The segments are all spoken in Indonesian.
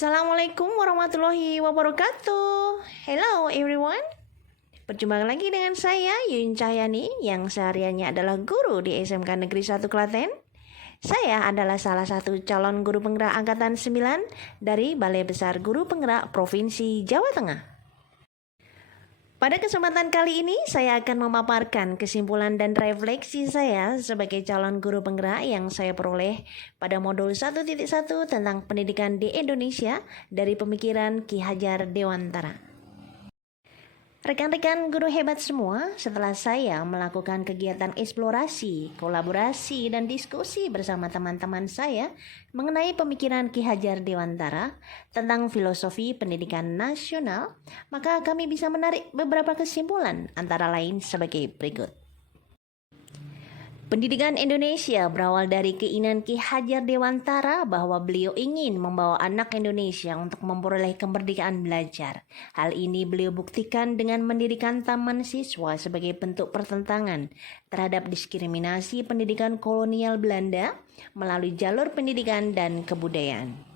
Assalamualaikum warahmatullahi wabarakatuh. Hello everyone. Berjumpa lagi dengan saya Yuyun Cahyani yang sehariannya adalah guru di SMK Negeri 1 Klaten. Saya adalah salah satu calon guru penggerak angkatan 9 dari Balai Besar Guru Penggerak Provinsi Jawa Tengah. Pada kesempatan kali ini, saya akan memaparkan kesimpulan dan refleksi saya sebagai calon guru penggerak yang saya peroleh pada modul 1.1 tentang pendidikan di Indonesia dari pemikiran Ki Hajar Dewantara. Rekan-rekan guru hebat semua, setelah saya melakukan kegiatan eksplorasi, kolaborasi, dan diskusi bersama teman-teman saya mengenai pemikiran Ki Hajar Dewantara tentang filosofi pendidikan nasional, maka kami bisa menarik beberapa kesimpulan antara lain sebagai berikut. Pendidikan Indonesia berawal dari keinginan Ki Hajar Dewantara bahwa beliau ingin membawa anak Indonesia untuk memperoleh kemerdekaan belajar. Hal ini beliau buktikan dengan mendirikan taman siswa sebagai bentuk pertentangan terhadap diskriminasi pendidikan kolonial Belanda melalui jalur pendidikan dan kebudayaan.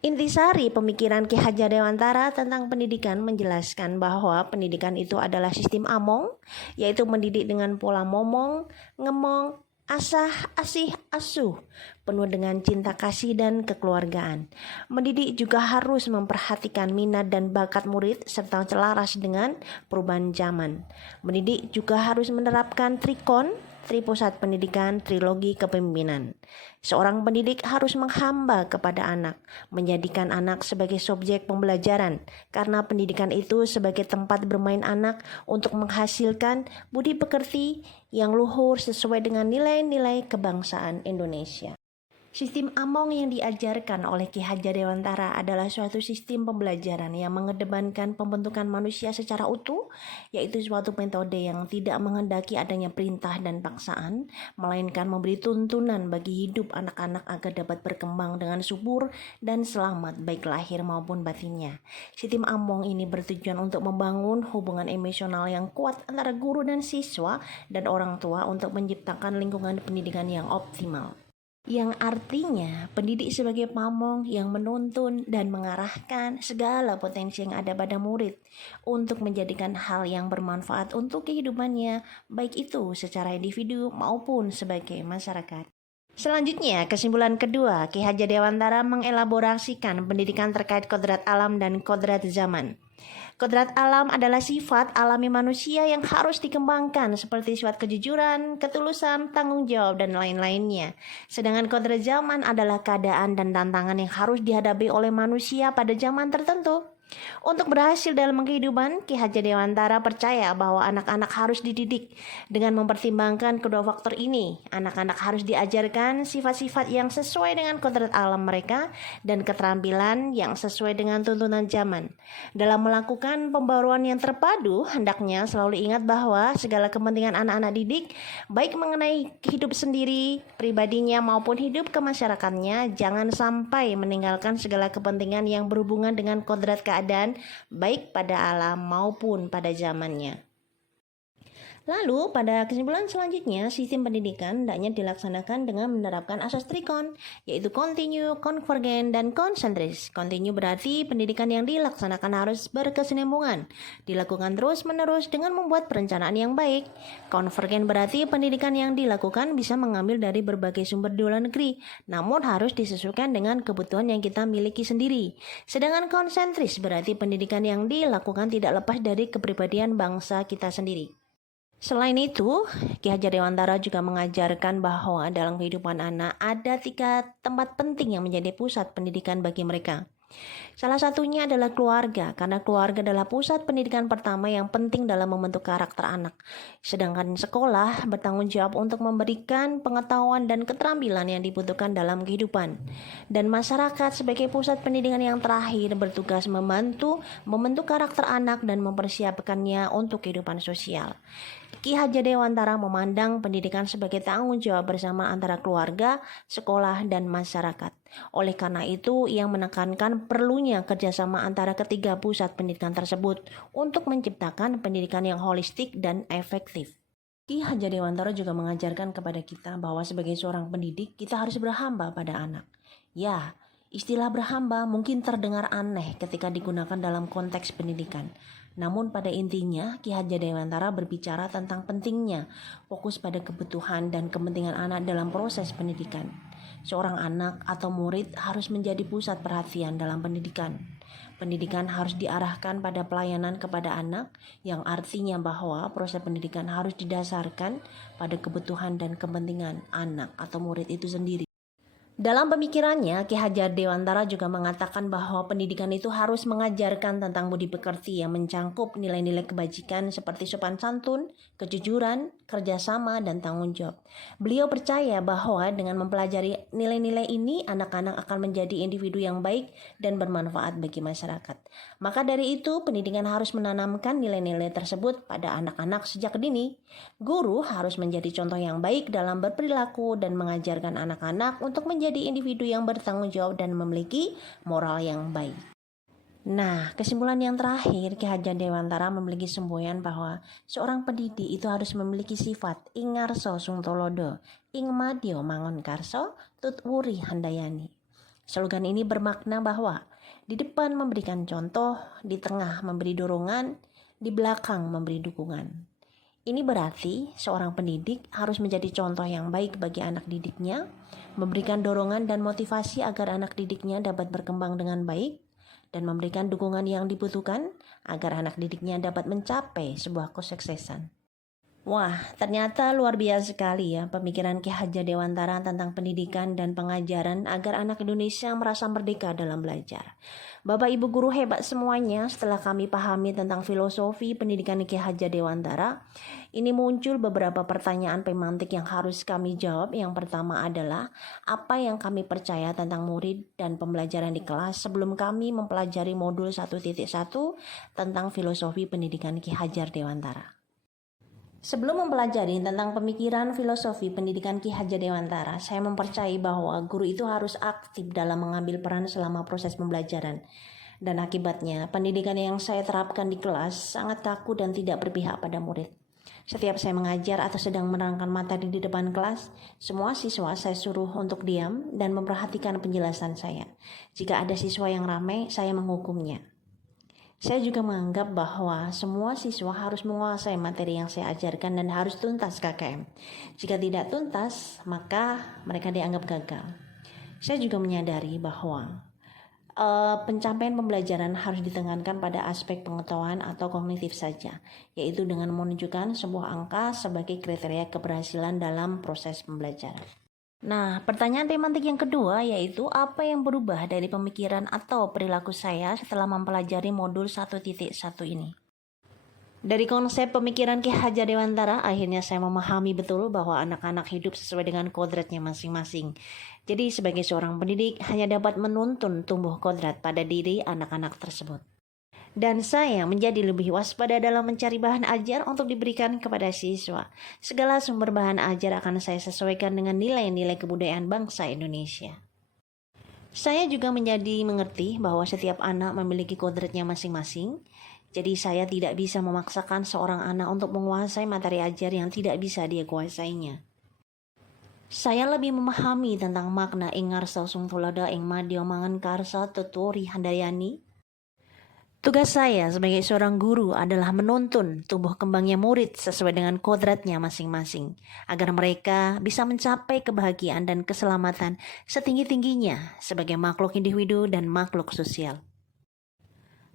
Intisari pemikiran Ki Hajar Dewantara tentang pendidikan menjelaskan bahwa pendidikan itu adalah sistem among, yaitu mendidik dengan pola momong, ngemong, asah, asih, asuh, penuh dengan cinta kasih dan kekeluargaan. Mendidik juga harus memperhatikan minat dan bakat murid serta selaras dengan perubahan zaman. Mendidik juga harus menerapkan trikon, tripusat pendidikan, trilogi kepemimpinan. Seorang pendidik harus menghamba kepada anak, menjadikan anak sebagai subjek pembelajaran, karena pendidikan itu sebagai tempat bermain anak untuk menghasilkan budi pekerti yang luhur sesuai dengan nilai-nilai kebangsaan Indonesia. Sistem among yang diajarkan oleh Ki Hajar Dewantara adalah suatu sistem pembelajaran yang mengedepankan pembentukan manusia secara utuh, yaitu suatu metode yang tidak menghendaki adanya perintah dan paksaan, melainkan memberi tuntunan bagi hidup anak-anak agar dapat berkembang dengan subur dan selamat baik lahir maupun batinnya. Sistem among ini bertujuan untuk membangun hubungan emosional yang kuat antara guru dan siswa dan orang tua untuk menciptakan lingkungan pendidikan yang optimal. Yang artinya pendidik sebagai pamong yang menuntun dan mengarahkan segala potensi yang ada pada murid untuk menjadikan hal yang bermanfaat untuk kehidupannya, baik itu secara individu maupun sebagai masyarakat. Selanjutnya, kesimpulan kedua, Ki Hajar Dewantara mengelaborasikan pendidikan terkait kodrat alam dan kodrat zaman. Kodrat alam adalah sifat alami manusia yang harus dikembangkan seperti sifat kejujuran, ketulusan, tanggung jawab, dan lain-lainnya. Sedangkan kodrat zaman adalah keadaan dan tantangan yang harus dihadapi oleh manusia pada zaman tertentu. Untuk berhasil dalam kehidupan, Ki Hajar Dewantara percaya bahwa anak-anak harus dididik dengan mempertimbangkan kedua faktor ini. Anak-anak harus diajarkan sifat-sifat yang sesuai dengan kodrat alam mereka dan keterampilan yang sesuai dengan tuntunan zaman. Dalam melakukan pembaruan yang terpadu, hendaknya selalu ingat bahwa segala kepentingan anak-anak didik, baik mengenai hidup sendiri, pribadinya maupun hidup kemasyarakatnya, jangan sampai meninggalkan segala kepentingan yang berhubungan dengan kodrat keadaan baik pada alam maupun pada zamannya. Lalu pada kesimpulan selanjutnya, sistem pendidikan hendaknya dilaksanakan dengan menerapkan asas trikon, yaitu kontinu, konvergen, dan konsentris. Kontinu berarti pendidikan yang dilaksanakan harus berkesinambungan, dilakukan terus-menerus dengan membuat perencanaan yang baik. Konvergen berarti pendidikan yang dilakukan bisa mengambil dari berbagai sumber di luar negeri, namun harus disesuaikan dengan kebutuhan yang kita miliki sendiri. Sedangkan konsentris berarti pendidikan yang dilakukan tidak lepas dari kepribadian bangsa kita sendiri. Selain itu, Ki Hajar Dewantara juga mengajarkan bahwa dalam kehidupan anak ada 3 tempat penting yang menjadi pusat pendidikan bagi mereka. Salah satunya adalah keluarga, karena keluarga adalah pusat pendidikan pertama yang penting dalam membentuk karakter anak. Sedangkan sekolah bertanggung jawab untuk memberikan pengetahuan dan keterampilan yang dibutuhkan dalam kehidupan. Dan masyarakat sebagai pusat pendidikan yang terakhir bertugas membentuk karakter anak dan mempersiapkannya untuk kehidupan sosial. Ki Hajar Dewantara memandang pendidikan sebagai tanggung jawab bersama antara keluarga, sekolah, dan masyarakat. Oleh karena itu, ia menekankan perlunya kerjasama antara ketiga pusat pendidikan tersebut untuk menciptakan pendidikan yang holistik dan efektif. Ki Hajar Dewantara juga mengajarkan kepada kita bahwa sebagai seorang pendidik, kita harus berhamba pada anak. Ya, Istilah berhamba mungkin terdengar aneh ketika digunakan dalam konteks pendidikan. Namun pada intinya, Ki Hajar Dewantara berbicara tentang pentingnya fokus pada kebutuhan dan kepentingan anak dalam proses pendidikan. Seorang anak atau murid harus menjadi pusat perhatian dalam pendidikan. Pendidikan harus diarahkan pada pelayanan kepada anak, yang artinya bahwa proses pendidikan harus didasarkan pada kebutuhan dan kepentingan anak atau murid itu sendiri. Dalam pemikirannya, Ki Hajar Dewantara juga mengatakan bahwa pendidikan itu harus mengajarkan tentang budi pekerti yang mencangkup nilai-nilai kebajikan seperti sopan santun, kejujuran, kerjasama, dan tanggung jawab. Beliau percaya bahwa dengan mempelajari nilai-nilai ini, anak-anak akan menjadi individu yang baik dan bermanfaat bagi masyarakat. Maka dari itu, pendidikan harus menanamkan nilai-nilai tersebut pada anak-anak sejak dini. Guru harus menjadi contoh yang baik dalam berperilaku dan mengajarkan anak-anak untuk menjadi individu yang bertanggung jawab dan memiliki moral yang baik. Nah, kesimpulan yang terakhir, Ki Hajar Dewantara memiliki semboyan bahwa seorang pendidik itu harus memiliki sifat ingarso sungtolodo, ing madyo mangun karso, tut wuri handayani. Slogan ini bermakna bahwa di depan memberikan contoh, di tengah memberi dorongan, di belakang memberi dukungan. Ini berarti seorang pendidik harus menjadi contoh yang baik bagi anak didiknya, memberikan dorongan dan motivasi agar anak didiknya dapat berkembang dengan baik, dan memberikan dukungan yang dibutuhkan agar anak didiknya dapat mencapai sebuah kesuksesan. Wah, ternyata luar biasa sekali ya pemikiran Ki Hajar Dewantara tentang pendidikan dan pengajaran agar anak Indonesia merasa merdeka dalam belajar. Bapak Ibu guru hebat semuanya, setelah kami pahami tentang filosofi pendidikan Ki Hajar Dewantara, ini muncul beberapa pertanyaan pemantik yang harus kami jawab. Yang pertama adalah, apa yang kami percaya tentang murid dan pembelajaran di kelas sebelum kami mempelajari modul 1.1 tentang filosofi pendidikan Ki Hajar Dewantara. Sebelum mempelajari tentang pemikiran filosofi pendidikan Ki Hajar Dewantara, saya mempercayai bahwa guru itu harus aktif dalam mengambil peran selama proses pembelajaran. Dan akibatnya, pendidikan yang saya terapkan di kelas sangat kaku dan tidak berpihak pada murid. Setiap saya mengajar atau sedang menerangkan materi di depan kelas, semua siswa saya suruh untuk diam dan memperhatikan penjelasan saya. Jika ada siswa yang ramai, saya menghukumnya. Saya juga menganggap bahwa semua siswa harus menguasai materi yang saya ajarkan dan harus tuntas KKM. Jika tidak tuntas, maka mereka dianggap gagal. Saya juga menyadari bahwa pencapaian pembelajaran harus ditekankan pada aspek pengetahuan atau kognitif saja, yaitu dengan menunjukkan sebuah angka sebagai kriteria keberhasilan dalam proses pembelajaran. Nah, pertanyaan pemantik yang kedua yaitu apa yang berubah dari pemikiran atau perilaku saya setelah mempelajari modul 1.1 ini. Dari konsep pemikiran Ki Hajar Dewantara, akhirnya saya memahami betul bahwa anak-anak hidup sesuai dengan kodratnya masing-masing. Jadi sebagai seorang pendidik hanya dapat menuntun tumbuh kodrat pada diri anak-anak tersebut. Dan saya menjadi lebih waspada dalam mencari bahan ajar untuk diberikan kepada siswa. Segala sumber bahan ajar akan saya sesuaikan dengan nilai-nilai kebudayaan bangsa Indonesia. Saya juga menjadi mengerti bahwa setiap anak memiliki kodratnya masing-masing. Jadi saya tidak bisa memaksakan seorang anak untuk menguasai materi ajar yang tidak bisa dia kuasainya. Saya lebih memahami tentang makna ingarsa sungtulada ing madya mangan karsa tuturi handayani. Tugas saya sebagai seorang guru adalah menuntun tumbuh kembangnya murid sesuai dengan kodratnya masing-masing, agar mereka bisa mencapai kebahagiaan dan keselamatan setinggi-tingginya sebagai makhluk individu dan makhluk sosial.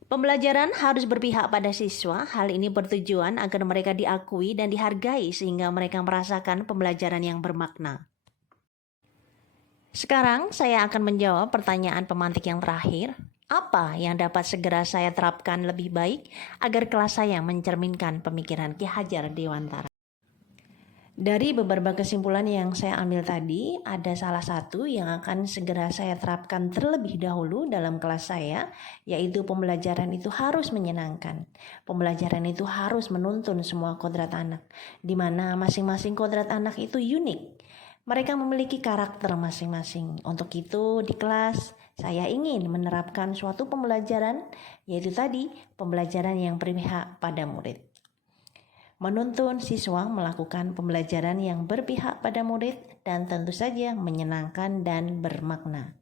Pembelajaran harus berpihak pada siswa. Hal ini bertujuan agar mereka diakui dan dihargai sehingga mereka merasakan pembelajaran yang bermakna. Sekarang saya akan menjawab pertanyaan pemantik yang terakhir. Apa yang dapat segera saya terapkan lebih baik agar kelas saya mencerminkan pemikiran Ki Hajar Dewantara? Dari beberapa kesimpulan yang saya ambil tadi, ada salah satu yang akan segera saya terapkan terlebih dahulu dalam kelas saya, yaitu pembelajaran itu harus menyenangkan. Pembelajaran itu harus menuntun semua kodrat anak, di mana masing-masing kodrat anak itu unik. Mereka memiliki karakter masing-masing. Untuk itu, di kelas saya ingin menerapkan suatu pembelajaran, yaitu tadi pembelajaran yang berpihak pada murid. Menuntun siswa melakukan pembelajaran yang berpihak pada murid dan tentu saja menyenangkan dan bermakna.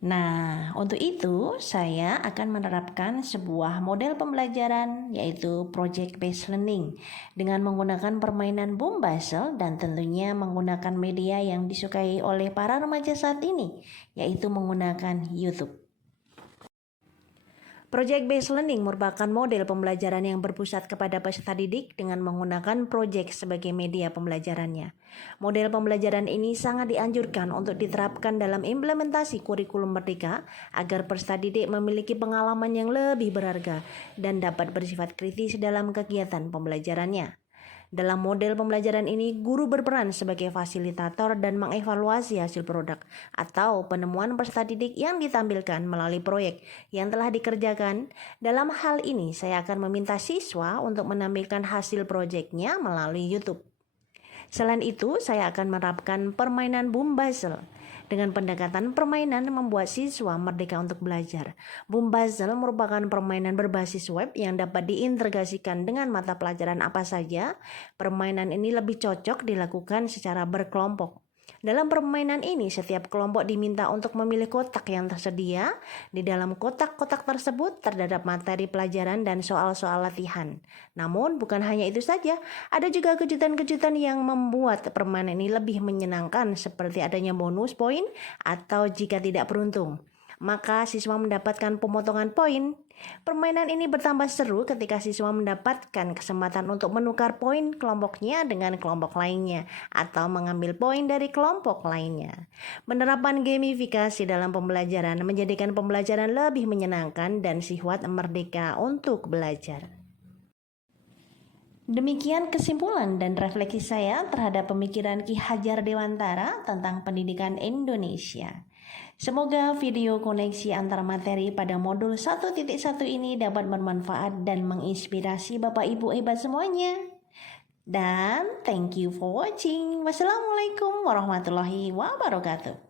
Nah, untuk itu saya akan menerapkan sebuah model pembelajaran yaitu Project Based Learning dengan menggunakan permainan Boom Basel dan tentunya menggunakan media yang disukai oleh para remaja saat ini yaitu menggunakan YouTube. Project Based Learning merupakan model pembelajaran yang berpusat kepada peserta didik dengan menggunakan project sebagai media pembelajarannya. Model pembelajaran ini sangat dianjurkan untuk diterapkan dalam implementasi kurikulum merdeka agar peserta didik memiliki pengalaman yang lebih berharga dan dapat bersifat kritis dalam kegiatan pembelajarannya. Dalam model pembelajaran ini, guru berperan sebagai fasilitator dan mengevaluasi hasil produk atau penemuan peserta didik yang ditampilkan melalui proyek yang telah dikerjakan. Dalam hal ini, saya akan meminta siswa untuk menampilkan hasil proyeknya melalui YouTube. Selain itu, saya akan menerapkan permainan Boom Basel. Dengan pendekatan permainan membuat siswa merdeka untuk belajar. Boom Basel merupakan permainan berbasis web yang dapat diintegrasikan dengan mata pelajaran apa saja. Permainan ini lebih cocok dilakukan secara berkelompok. Dalam permainan ini, setiap kelompok diminta untuk memilih kotak yang tersedia. Di dalam kotak-kotak tersebut terdapat materi pelajaran dan soal-soal latihan. Namun, bukan hanya itu saja, ada juga kejutan-kejutan yang membuat permainan ini lebih menyenangkan, seperti adanya bonus poin atau jika tidak beruntung, maka siswa mendapatkan pemotongan poin. Permainan ini bertambah seru ketika siswa mendapatkan kesempatan untuk menukar poin kelompoknya dengan kelompok lainnya atau mengambil poin dari kelompok lainnya. Penerapan gamifikasi dalam pembelajaran menjadikan pembelajaran lebih menyenangkan dan siswa merdeka untuk belajar. Demikian kesimpulan dan refleksi saya terhadap pemikiran Ki Hajar Dewantara tentang pendidikan Indonesia. Semoga video koneksi antar materi pada modul 1.1 ini dapat bermanfaat dan menginspirasi Bapak Ibu hebat semuanya. Dan thank you for watching. Wassalamualaikum warahmatullahi wabarakatuh.